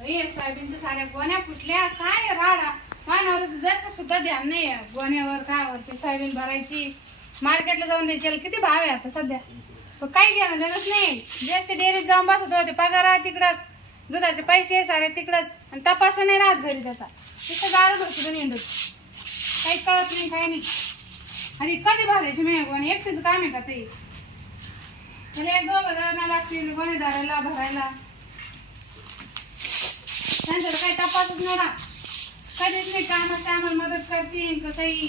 हे सोयाबीनच्या साऱ्या गोण्या फुटल्या. काय आहे राडा? मानावर जसं सुद्धा ध्यान नाही आहे. गोण्यावर काय ते सोयाबीन भरायची. मार्केटला जाऊन द्यायची. किती भाव आहे आता सध्या? पण काही घेणं देणंच नाही. जास्त डेअरीत जाऊन बसत होते. पगार आहे तिकडंच. दुधाचे पैसे सारे तिकडंच. आणि तपास नाही राहत घरी त्याचा. तिथं दारू भरतो हिंडून काही कळत नाही काही नाही. आणि कधी भरायची मी गोणी एकटीच काम आहे का ते? त्याला एक दोघं जण लागतील गोणी धरायला भरायला. त्यांच्याकडे काही तपासच नाही राहत कधीच नाही कामात कामाला मदत करतील का काही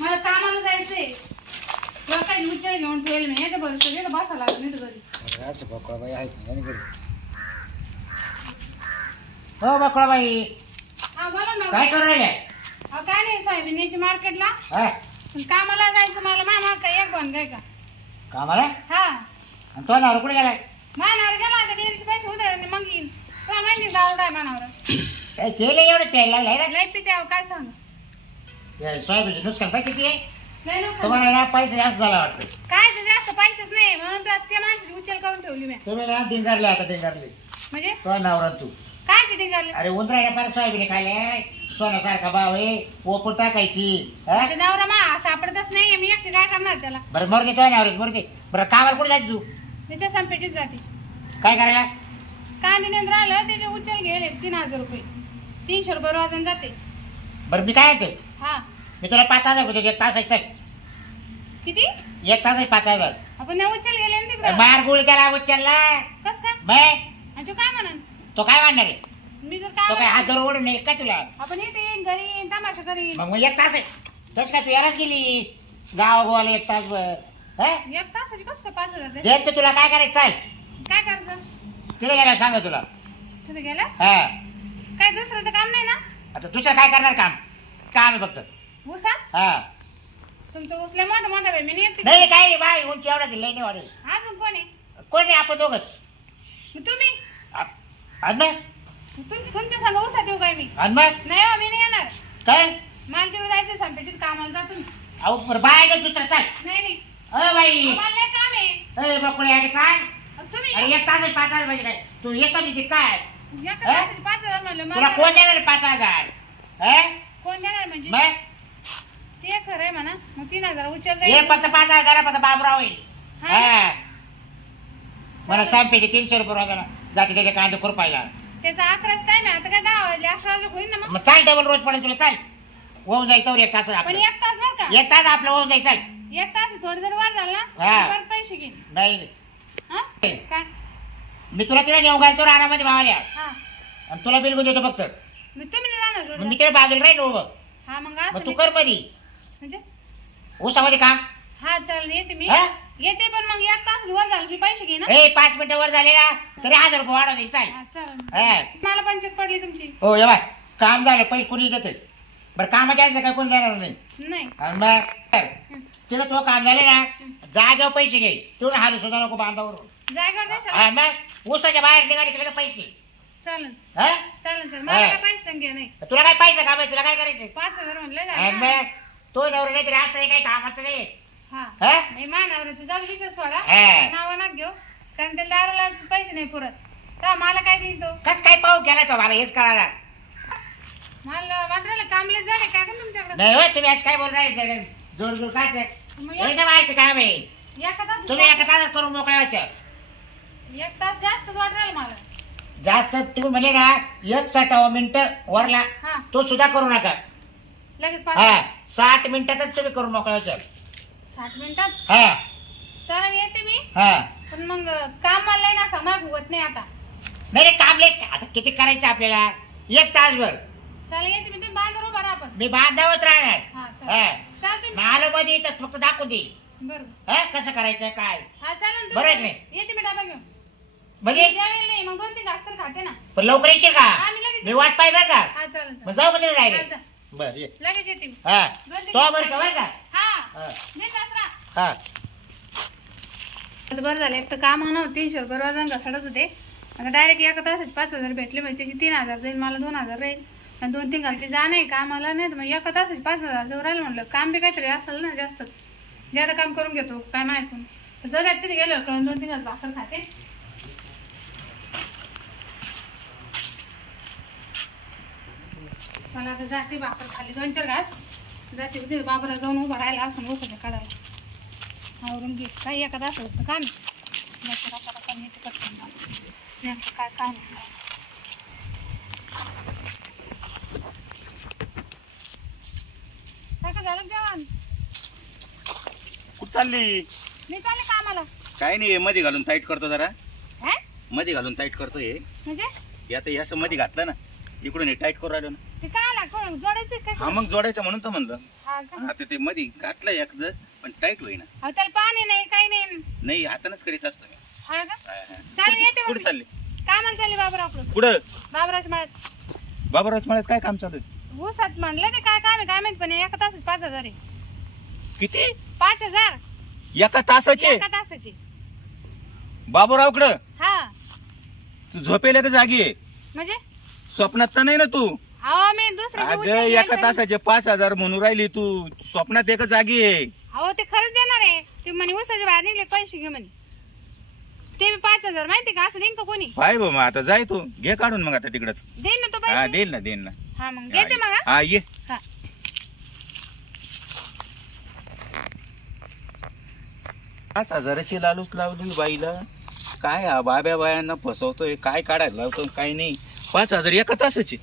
मला कामाला जायचंय. काही घेऊन ठेवेल मी. बसा नाही तर घरी. आहेत आणि घरी. हो हा बोला ना काय करू राहिले? अहो, काय नाही मार्केटला. हा. पण कामाला जायचं मला मामा काय एक बन काय का? कामाला? हा. आणि तो नावर कुठे गेलाय? मानावर गेला आता डेअरीचे पैसे उधळले मग येईन. तुला माहिती दावडा आहे मानावर? काय केलं एवढं प्यायला लागलाय ना लय पिते अहो, काय सांग? या सोयाबीनचं नुकसान पाहिजे किती आहे लय नुकसान. तुम्हाला ना पैसे जास्त झाला वाटतं. काय ते जास्त पैसेच नाही म्हणून तर त्या माणसाची उचल करून ठेवली मी. तुम्ही ना डिंगारले आता डिंगारले म्हणजे? तो नावर तू. काय ते डिंगारले अरे उंदरायला पार सोयाबीन खायला सोन्यासारखा भाव आहे. ओपून टाकायची. हा? ते नवरा मा सापडतच नाही मी एकटी काय करणार त्याला? बरं मरते तो नावर मरते बरं कामाला कुठे जायचं तू? मी त्या संपेटीत जाते. काय करायला? कांदे नेंद्र आलं त्याचे उचल गेले तीन हजार रुपये. तीनशे रुपये रोजन जाते. बरं मी काय येतो हा. मी तुला पाच हजार देतो, एक तास आहे चल. किती? एक तास आहे पाच हजार. आपण ना उचल गेले ना तिकडं. मार गुळ त्याला उचलला. कस काय? मग? आणि तू काय म्हणन तो काय मांडणार आहे? मी जर तो काय काय हात धरून ओढून नेईल का तुला? आपण येईन घरी येईन तमाशा करीन. मग मग एक तास आहे. तस काय तू यालाच गेली? गावा गोवाला एक तास एक तासाची कस काय पाच हजार तुला काय करायचं? चाल. काय करायचं? तिथे गेला सांग तुला. तिथे गेला हा. काय दुसरं तर काम नाही ना? आता दुसरं काय करणार काम? काम आहे फक्त. उसा हा? तुमचं उचले मोठं मोठं बाई. मी नाही येते नाही काय बाय उंची एवढा दिली नाही वाढेल. अजून कोण आहे? कोण आहे आपण दोघच? मग तुम्ही? मग तुम- तुमच्या संग उसा देऊ काय मी? मग नाही हो मी नाही येणार. काय? मला तिकडे जायचं संपेटीत कामाला जातो. अहो बरं बाय ग दुसरं चाल. नाही नाही. अ बाई. मला लय काम आहे. अरे बकुळे अरे चाल अहो, तुम्ही अरे एक तास पाच हजार पाहिजे काय? तू ये समजते काय? एका तासाचे पाच हजार म्हणलं? तुला मला कोण देणार पाच हजार? हे? कोण देणार म्हणजे? मग? ते खरं आहे म्हणा. मग तीन हजार उचल हे जाईल फक्त पाच हजार फक्त बाबराव आहे. हा. मला सांपेचे तीनशे रुपये रोजाला जाते त्याच्या कांदे खुरपायला. त्याचा अकराच टाइम आहे आता काय दहा वाजले अकरा वाजले होईल ना मग? मग चाल डबल रोज पडेल तुला. चाल. होऊन जाईल तर एक तास पण आपलं. एक तास बर का? एक तास आपलं होऊन जाईल. चाल. एक तास थोडं जर वर झालं ना. परत पैसे घेईन नाही. हा? काय? मी तुला तिला नेऊ घालतो रानामध्ये मावाल्या हा. आणि तुला बिलगून देतो फक्त. मग तुम्ही नाही राहणार मग? मी तिला बाजूला राहील उभं. हा मग मग असं तू मी- कर मधी. म्हणजे? ऊसामध्ये काम. हा चालेल येते मी. हा? येते पण मग एक तास वर झालं मी पैसे घेईन हा? ए पाच मिनिटं वर झाले ना तरी हजार रुपये वाढव देईल चाल. हा चालेल. हा. मला पंचायत पडली तुमची. हो ये बाय. काम झालं पैसे कोणी देते बरं कामाच्या आधी काय कोणी देणार नाही? नाही. आणि मग तिला तो काम झाले ना जागेवर पैसे घे. तू हालू सुद्धा नको बांधावर मग ऊसाच्या बाहेर निघाले तिकडे पैसे. हा? मला हा. काय पैसे सांगे नाही. तुला काय पैसे काम आहे तुला काय करायचं? पाच हजार म्हणले झाले. मग तो नवरा नाही तरी असं आहे काही कामाचं नाही. हा. हा? नाही मानावर तर जाऊ विषय सोडा. हा. नाव ना घेऊ. कारण दारूला पैसे नाही पुरत. तर मला काय देईन तो? कस काय पाहू केला तो मला हेच कळाला मला वाटलं कामले झाले काय का तुमच्याकडे? नाही हो तुम्ही आज काय बोल जोर जोर कायच? मग एकदम आहे काम आहे एका तास तुम्ही एका तासात करून मोकळ्या व्हायच्या. एक तास जास्त वाटलं मला. जास्त तुम्ही म्हणले ना एक साठावा मिनिट वरला हा. तो सुद्धा करू नका. लगेच हा पाच साठ मिनिटातच तुम्ही करून मोकळ्या व्हायच्या. साठ मिनिटात? हा. चालेल येते मी. हा. पण मग काम मला नाही ना असं माग होत नाही आता. नाही रे काम लेट आता किती करायचं आपल्याला? एक तासभर. चालेल येते मी. तुम्ही पण मी बांधावत राहणार. हा हा. चालते मला मध्ये इथं फक्त दाखवून दे. बरं. हा कसं करायचं काय? हा चालेल बरं आहे तुम्ही की येते मी डबा घेऊन. म्हणजे? जेवेल नाही मग दोन तीन घास तर खाते ना. पण लवकर येशील का? हा, मी लगेच मी वाट पाहिजे का? हा चालेल मग चालेल. जाऊ का तुम्ही हा, डायरेक्ट चालेल. बर ये. लगेच येते मी. हा. दोन तीन तो घास बरं. खबर का हा. हा. हा. आता झालं एक तर काम नव्हतं तीनशे रुपये रोजानं घसडत होते. आता डायरेक्ट एका तासाचे पाच हजार भेटले म्हणजे त्याची तीन हजार जाईल मला दोन हजार राहील. आणि दोन तीन घासली. जा नाही कामाला नाही तर मग एका तासाची पाच हजार जवळ राहिलं म्हणलं. काम बी काहीतरी असेल ना जास्तच. ज्यादा काम करून घेतो काय माहिती जगात तिथे गेलं कळून दोन तीन घास भाकर खाते. चला आता जाते भाकर खाली. दोन चार घास. जाते तिथे बाबरा जाऊन उभा राहिला असं बसून काढायला. आवरून घे. काही एका असलं तर काम. काय काय झालं जेवण? कुठं चालली? मी चालले कामाला. काय नाही मध्ये घालून टाईट करतो जरा. हा? मध्ये घालून टाईट करतो हे. म्हणजे? हे आता हे असं मध्ये घातलं ना इकडून हे टाईट करू राहिलो ना. ते काय आला? कोण? जोडायचं काय हा मग जोडायचं म्हणून तर म्हणलं. हा का? आता ते मध्ये घातलं एकदा पण टाईट होईना. अहो त्याला पाणी नाही काही नाही. नाही हातानच करीत असतो मी. हा का? हा, हा. चालेल येते कुठं मग चालली? काय बाबर आपलं. कुठं? बाबराच्या मळ्यात बाबाराज मळ्यात काय काम चालू आहे? ऊसात म्हणलं ते काय काम आहे काय माहीत पण एका तासात पाच हजार आहे. किती? पाच हजार. एका तासाचे? एका तासाची. बाबूरावकडं? हा. तू झोपेल का जागी? आहे म्हणजे? स्वप्नात तर नाही ना तू? अहो मी दुसऱ्या अगं एका तासाचे पाच हजार म्हणून राहिली तू. स्वप्नात एक जागी आहे. अहो ते खरंच देणार आहे. ते म्हणे ऊसाच्या बाहेर निघले पैसे घे म्हणे. ते बी पाच हजार माहिती का? असं देईन का कोणी? पाय बा मग आता जाय तू. घे काढून मग आता तिकडच. देईन ना तो हा पैसे. देईल ना देईल ना. हा मग देते मग हा? हा ये. हा. पाच हजाराची लालूच लावली बाईला. काय हा बाब्या बायांना फसवतोय काय काढायला लावतो काय नाही. पाच हजार एका तासाची.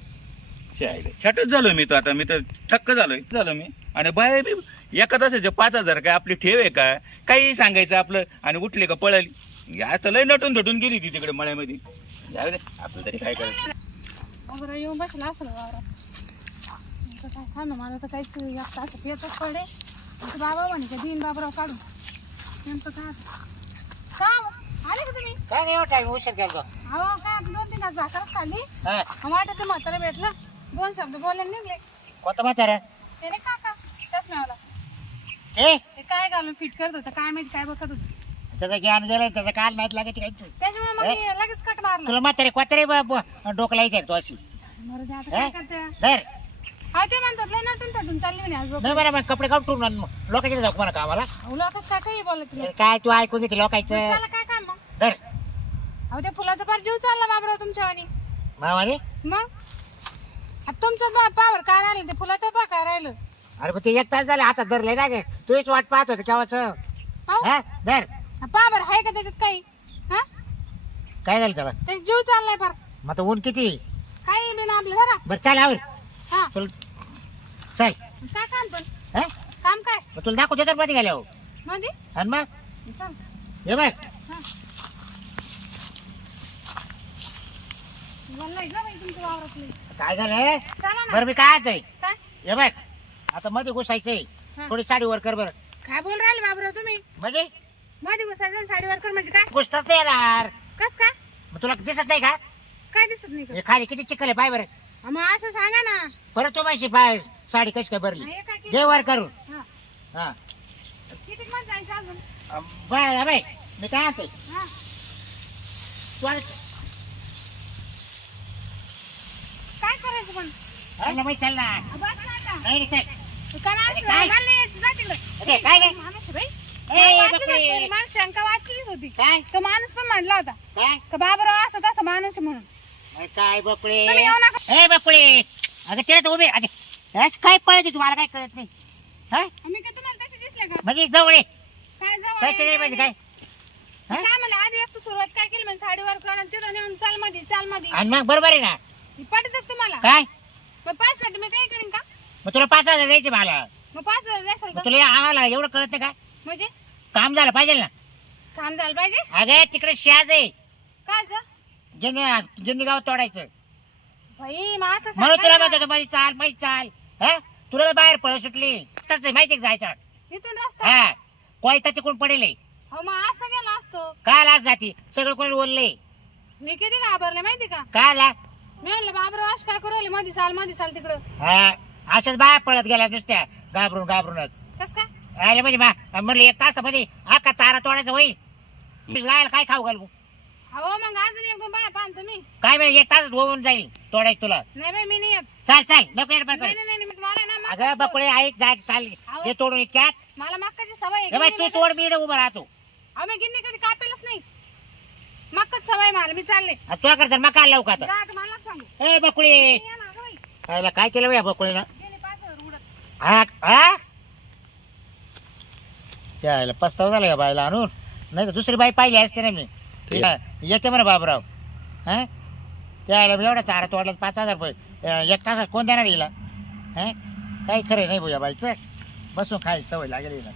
छटच झालो मी तर आता मी तर थक्क झालोय झालो मी. आणि बाया बी एका तासाचे पाच हजार काय आपली ठेव आहे का? काही सांगायचं आपलं आणि उठले का पळाली. या तर लय नटून थटून गेली ती तिकडे मळ्यामध्ये. जाऊ दे आपलं तरी काय करायचं? बरं येऊन बसला असं वावरात. काय खाणं मला तर काहीच एक तास येतच पडे आता बाबा म्हणे का दिन बाबराव काढून. नेमकं काय? का हो? आले का तुम्ही? काय नाही टाइम उशीर केला अहो काय आता दोन तीन झाकरच खाली हा. वाटत म्हातारा भेटलं. दोन शब्द बोलायला निघले कोणतं म्हातारा? ते नाही काका चष्म्यावाला ते? ते काय घालून फिट करत होतं काय माहिती काय बघत होतं. त्याचं ज्ञान गेलं त्याचं काल माहीत लागत काय त्याच्यामुळे मग मी लगेच कट मारला. तुला म्हातारे कोतारे डोकं लायचं तू अशी? बरं दे आता काय करते? धर. हा ते म्हणतात लय नटून थटून चालली म्हणे आज नाही बरं मग कपडे काढून ठेवून लोकांच्या जाऊ म्हणा कामाला. लोकच काय काही बोलत काय तू ऐकून घेते लोकांचं? चला काय काम मग? धर. अहो त्या फुलाचा फार जीव चालला बाबराव तुमच्या आणि मग? आता तुमचं पावर काय राहिलं? ते फुलाचं पा काय राहिलं? अरे ते एक तास झाले हातात धरले ना गे तूच वाट पाहत होते केव्हाच? पाहू हा धर. पावर आहे का त्याच्यात काही? हा? काय झालं त्याला? त्याचा जीव चाललाय फार. मग आता ऊन किती? काही आपलं जरा बरं चाल आवर. हा. तुला चल. काय काम पण? हा? काम काय? मग तुला दाखवते तर मध्ये गेल्यावर. मध्ये आणि मग? चल. हे बघ. हा. बोललाय का बाई तुमच्या वावरातली काय झालं चला ना. बरं मी काय आहे काय? हे बघ. आता मध्ये घुसायचंय. हा. थोडी साडी वर कर बरं. काय बोल राहिले बाबराव तुम्ही? म्हणजे मध्ये घुसायचं साडीवर कर म्हणजे काय? घुसताच नाही येणार कस काय? मग तुला दिसत नाही का? काय दिसत नाही का? हे खाली किती चिखल आहे पाय बरं. मग असं सांगा ना. परत तू माहिती पाय साडी कशी काय भरली? हे काय केलं? घे वर करून. हा. हा. किती मत जायचं अजून? बाय मी काय आणते हा. तू काय करायचं पण? चल ना. बस ना आता. नाही नाही, चल. काय माणूस काय? मला नाही यायचं, जा तिकडं. अरे, काय काय? माणूस आहे बाई. ए, मला वाटलं बापरे. ना, तरी मला शंका वाटलीच होती. काय? तो माणूस पण म्हणला होता. काय? का बाबराव असं तसं माणूस आहे म्हणून. काय बकुळे? तुम्ही येऊ नका. ए बकुळे! अगं तिला तर उभे अगं काय पळते तुम्हाला काय कळत नाही. हा? मी काय तुम्हाला तसे दिसले का? म्हणजे जवळ ये. काय आहे, म्हणजे काय काय? नाही. हा? काय म्हणलं आधी एक तू सुरुवात काय केली म्हणजे साडीवर कर आणि तिथं नेऊन चाल मध्ये चाल मध्ये आणि मग बरोबर आहे ना? पटत का तुम्हाला? काय? मग पाच साठी मी काय करीन का? मग तुला पाच हजार द्यायचे मला. मग पाच हजार द्याल मग का तुला आम्हाला एवढं कळत नाही का? म्हणजे? काम झालं पाहिजे ना? काम झालं पाहिजे? अगं तिकडे शेज आहे. काय ज्यांनी ज्यांनी गाव तोडायचं. भाई मग असं म्हणून तुला. म्हणतो माझी चाल माझी चाल. हा? तुला बाहेर पळ सुटली. तसंच आहे, माहिती आहे का जायचं? इथून रस्ता? हा. कोयता तिकडून पडेल. हो मग असं गेला असतो. काल आज जाती? सगळं कोणी बोलले मी किती घाबरले माहिती का? काल आ? मी म्हणलं बाबराव असं काय करू राहिले? मध्ये चाल मध्ये चाल तिकडं. हा. अशाच बाहेर पळत गेल्या नुसत्या घाबरून घाबरूनच. कस काय? आले म्हणजे मा- म्हणलं एक तासामध्ये अख्खा चारा तोडायचा होईल. मी लायला काय खाऊ घालू? हो मग अजून एक दोन बाया पाहन तुम्ही. काय माहिती एक तास होऊन जाईल तोडायचं तुला. नाही बाई मी नाही येत. चाल चाल नको नाही नाही नाही, मला ना अगं मक्काची बकुळे ऐक जाय चाल. हे तोडून इतक्यात. सवय- मला मक्काची सवय आहे. हे बाई तू तोड मी इकडे उभा राहतो. अहो मी गिन्नी कधी कापेलच नाही. मक्काच सवय मला मी चालले. तुला करता मका लावू का आता जा आता मला सांगू. ए बकुळे. मी येणार गं बाई. याला काय केलं या बकुळीनं? गेले पाच हजार उडत हा हा त्याला पस्ताव झाला बायला आणून. नाही तर दुसरी बाई पाहिली असते ना मी. ते- हा, येते म्हणा बाबराव. हां? त्याला एवढा चारा तोडला पाच हजार रुपये. एक तासात कोण देणार हिला? हां? काही खरं नाही भुया बाईचं बसून खायची सवय लागेल हिला.